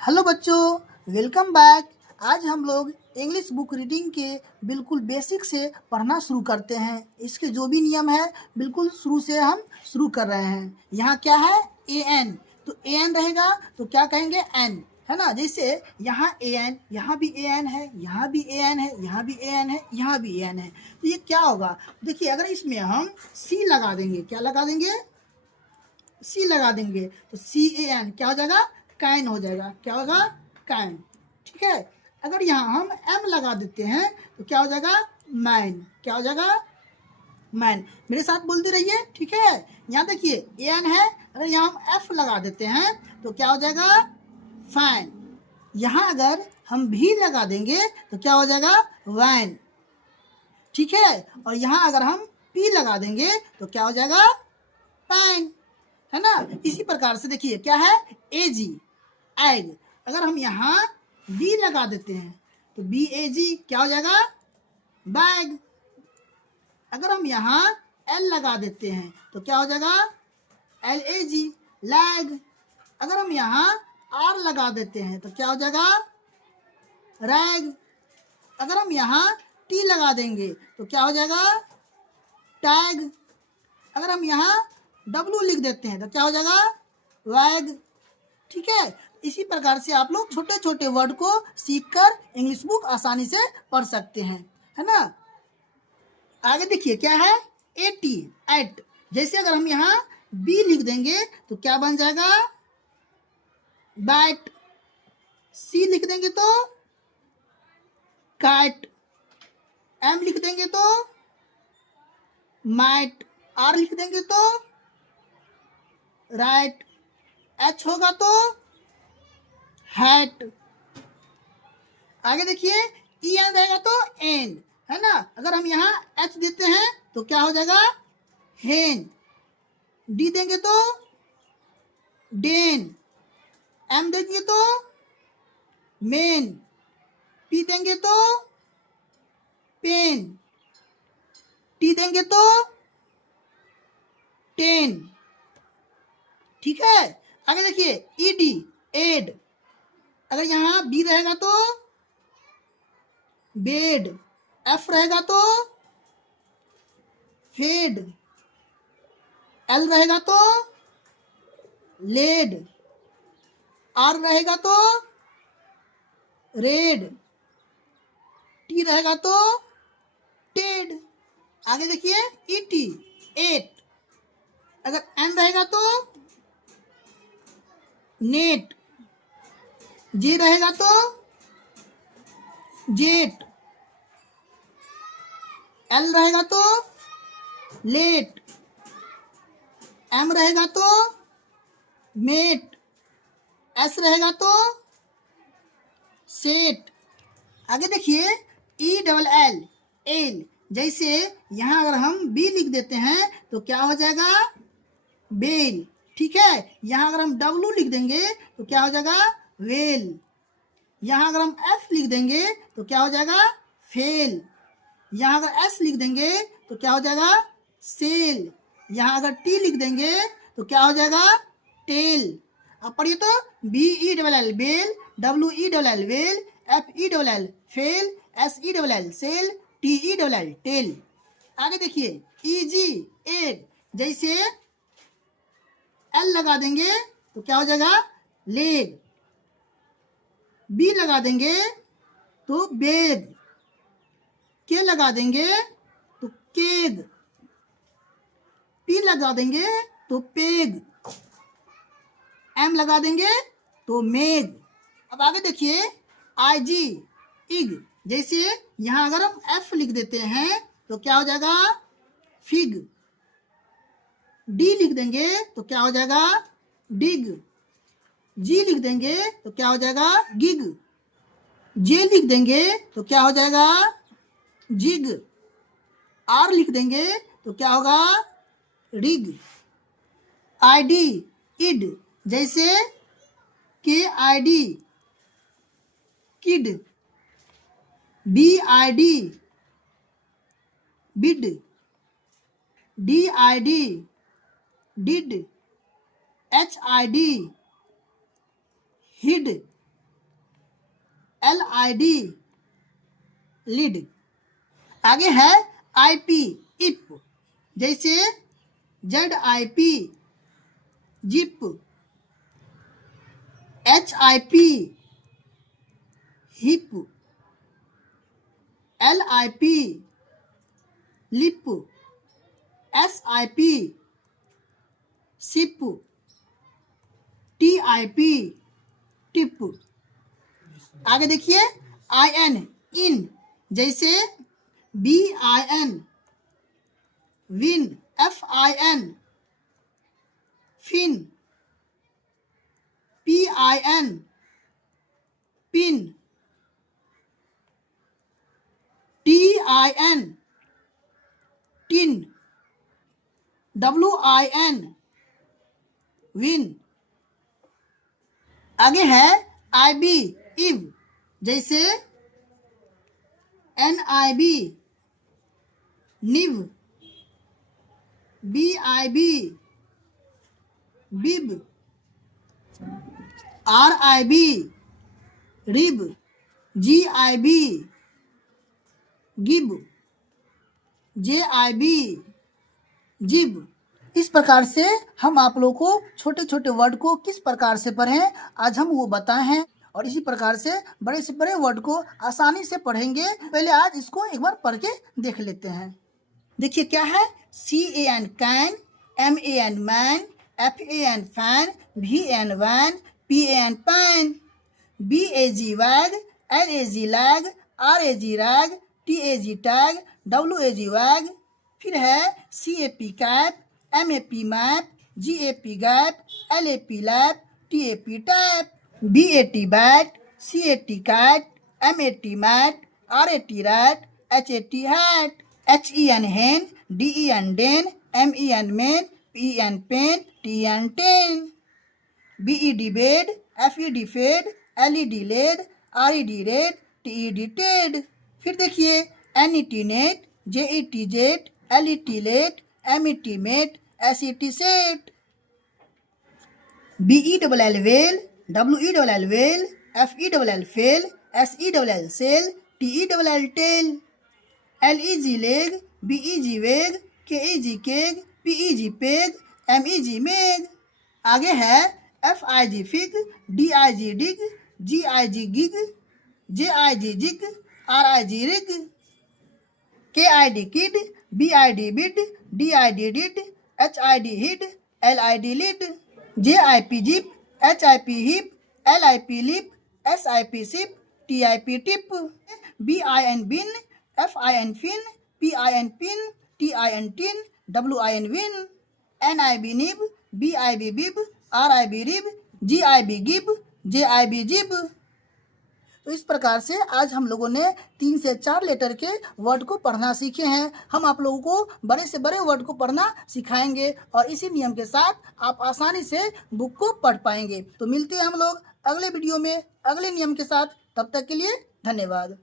Hello बच्चों, welcome back. आज हम लोग इंग्लिश बुक रीडिंग के बिल्कुल बेसिक से पढ़ना शुरू करते हैं। इसके जो भी नियम है बिल्कुल शुरू से हम शुरू कर रहे हैं। यहाँ क्या है ए एन, तो ए एन रहेगा तो क्या कहेंगे एन, है ना। जैसे यहाँ ए एन, यहाँ भी ए एन है, यहाँ भी ए एन है, यहाँ भी ए एन है, यहाँ भी ए एन है। तो ये क्या होगा, देखिए अगर इसमें हम सी लगा देंगे, क्या लगा देंगे, सी लगा देंगे तो सी ए एन क्या हो जाएगा, कैन हो जाएगा। क्या होगा, कैन। ठीक है। अगर यहाँ हम एम लगा देते हैं तो क्या हो जाएगा, मैन। क्या हो जाएगा, मैन। मेरे साथ बोलते रहिए, ठीक है। यहाँ देखिए ए एन है, अगर यहाँ हम एफ लगा देते हैं तो क्या हो जाएगा, फैन। यहाँ अगर हम भी लगा देंगे तो क्या हो जाएगा, वैन। ठीक है। और यहाँ अगर हम पी लगा देंगे तो क्या हो जाएगा, पैन, है ना। इसी प्रकार से देखिए क्या है, ए जी, एग। अगर हम यहाँ बी लगा देते हैं तो बी ए जी क्या हो जाएगा, बैग। अगर हम यहाँ एल लगा देते हैं तो क्या हो जाएगा, एल ए जी, लैग। अगर हम यहाँ आर लगा देते हैं तो क्या हो जाएगा, रैग। अगर हम यहाँ टी लगा देंगे तो क्या हो जाएगा, टैग। अगर हम यहाँ डब्लू लिख देते हैं तो क्या हो जाएगा, वैग। ठीक है। इसी प्रकार से आप लोग छोटे छोटे वर्ड को सीखकर इंग्लिश बुक आसानी से पढ़ सकते हैं, है ना। आगे देखिए क्या है, एटी, एट। जैसे अगर हम यहाँ बी लिख देंगे तो क्या बन जाएगा, बैट। सी लिख देंगे तो कैट। एम लिख देंगे तो मैट। आर लिख देंगे तो राइट। एच होगा तो हैट। आगे देखिए ई एन रहेगा तो एन, है ना। अगर हम यहाँ एच देते हैं तो क्या हो जाएगा, हेन। डी देंगे तो डेन। एम देंगे तो मेन। पी देंगे तो पेन। टी देंगे तो टेन। ठीक है। आगे देखिए ईडी, एड। अगर यहाँ बी रहेगा तो बेड। एफ रहेगा तो फेड। एल रहेगा तो लेड। आर रहेगा तो रेड। टी रहेगा तो टेड। आगे देखिए ईटी, एट। अगर एन रहेगा तो नेट। जे रहेगा तो जेट। एल रहेगा तो लेट। एम रहेगा तो मेट। एस रहेगा तो सेट। आगे देखिए ई डबल एल, एल। जैसे यहाँ अगर हम बी लिख देते हैं तो क्या हो जाएगा, बेल। ठीक है। यहाँ अगर हम डब्लू लिख देंगे तो क्या हो जाएगा, वेल। यहाँ अगर हम एफ लिख देंगे तो क्या हो जाएगा, फेल। यहाँ अगर एस लिख देंगे तो क्या हो जाएगा, सेल। यहाँ अगर टी लिख देंगे तो क्या हो जाएगा, टेल। अब पढ़िए तो, B E double L bell, W E double L well, F E double L fell, S E double L sell, T E double L tell. आगे देखिए ई जी, एग। जैसे एल लगा देंगे तो क्या हो जाएगा, लेग। बी लगा देंगे तो बेग। के लगा देंगे तो केग। पी लगा देंगे तो पेग। एम लगा देंगे तो मेग। अब आगे देखिए आई जी, इग। जैसे यहाँ अगर हम एफ लिख देते हैं तो क्या हो जाएगा, फिग। डी लिख देंगे तो क्या हो जाएगा, डिग। जी लिख देंगे तो क्या हो जाएगा, गिग। जे लिख देंगे तो क्या हो जाएगा, जिग। आर लिख देंगे तो क्या होगा, रिग। I D, end. जैसे के I D, kid. B I D, bid. D I D, did. H I D, hide. LID lead. आगे है IP इप, जैसे ZIP zip, HIP hip, LIP lip, SIP SIP, TIP tip. आगे देखिए IN इन, जैसे BIN win, FIN fin, PIN pin, TIN tin, WIN win. आगे है IB इव, जैसे NIB निव, BIB बिब, RIB rib, GIB Gibb, JIB जिब। इस प्रकार से हम आप लोगों को छोटे छोटे वर्ड को किस प्रकार से पढ़ें आज हम वो बताए हैं, और इसी प्रकार से बड़े वर्ड को आसानी से पढ़ेंगे। पहले आज इसको एक बार पढ़ के देख लेते हैं। देखिए क्या है, CAN can, MAN man, FAN fan, VAN van, PAN pan, BAG वैग, LAG lag, RAG rag, TAG tag, WAG वैग। फिर है CAP cap, MAP map, GAP gap, LAP lap, TAP tap, BAT bat, CAT cat, MAT mat, RAT rat, HAT hat, HEN हेन, DEN Dane, MEN main, PEN pen, TEN ten, BED bed, FED fade, LED lead, RED red, TED Ted. फिर देखिए NET net, JET jet, LET late, MET met, SET set, BELL well, WELL well, FELL fail, SELL cell, TELL tell, LEG leg, BEG वेग, KEG keg, PEG peg, MEG मेग। आगे है FIG fig, DIG dig, GIG gig, JIG zig, RIG rig, KID kid, BID bid, DID did, HID hide, LID lid, JIP zip, HIP hip, LIP lip, SIP SIP, TIP tip, BIN bin, FIN fin, PIN pin, TIN tin, WIN win, NIB nib, BIB bib, RIB rib, GIB Gibb, JIB जिब। तो इस प्रकार से आज हम लोगों ने 3 से 4 लेटर के वर्ड को पढ़ना सीखे हैं। हम आप लोगों को बड़े से बड़े वर्ड को पढ़ना सिखाएंगे और इसी नियम के साथ आप आसानी से बुक को पढ़ पाएंगे। तो मिलते हैं हम लोग अगले वीडियो में अगले नियम के साथ। तब तक के लिए धन्यवाद।